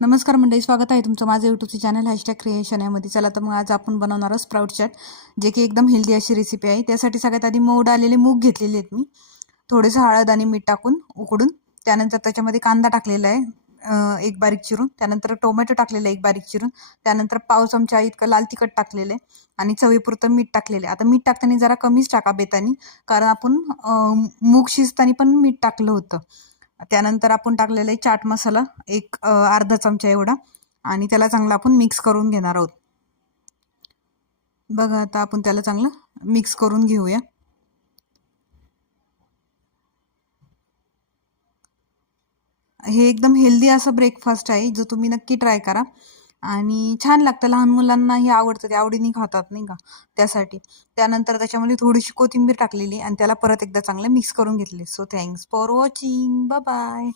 नमस्कार मंडळी, स्वागत आहे तुमचं माझं यूट्यूबचे चॅनल #क्रिएशन यामध्ये. चला तर मग आज आपण बनवणार आहोत स्प्राउट चाट, जे की एकदम हेल्दी अशी रेसिपी आहे. त्यासाठी सगळ्यात आधी मोड आलेले मूग घेतलेले आहेत मी, थोडेसे हळद आणि मीठ टाकून उकडून. त्यानंतर त्याच्यामध्ये कांदा टाकलेला आहे एक बारीक चिरून, त्यानंतर टोमॅटो टाकलेला आहे एक बारीक चिरून, त्यानंतर पाव चमचा इतकं लाल तिखट टाकलेलं आहे आणि चवीपुरतं मीठ टाकलेलं आहे. आता मीठ टाकताना जरा कमीच टाका बेतानी, कारण आपण मूग शिजताना पण मीठ टाकलं होतं. त्यानंतर आपण टाकलेला आहे चाट मसाला एक अर्धा चमचा एवढा, आणि त्याला चांगला आपण मिक्स करून घेणार आहोत. बघा आता आपण त्याला चांगलं मिक्स करून घेऊया. हे एकदम हेल्दी असं ब्रेकफास्ट आहे, जो तुम्ही नक्की ट्राय करा आणि छान लागतं. लहान मुलांनाही आवडतं, ते आवडीने खातात नाही का, त्यासाठी. त्यानंतर त्याच्यामध्ये थोडीशी कोथिंबीर टाकलेली आणि त्याला परत एकदा चांगलं मिक्स करून घेतले. So thanks for watching, bye bye.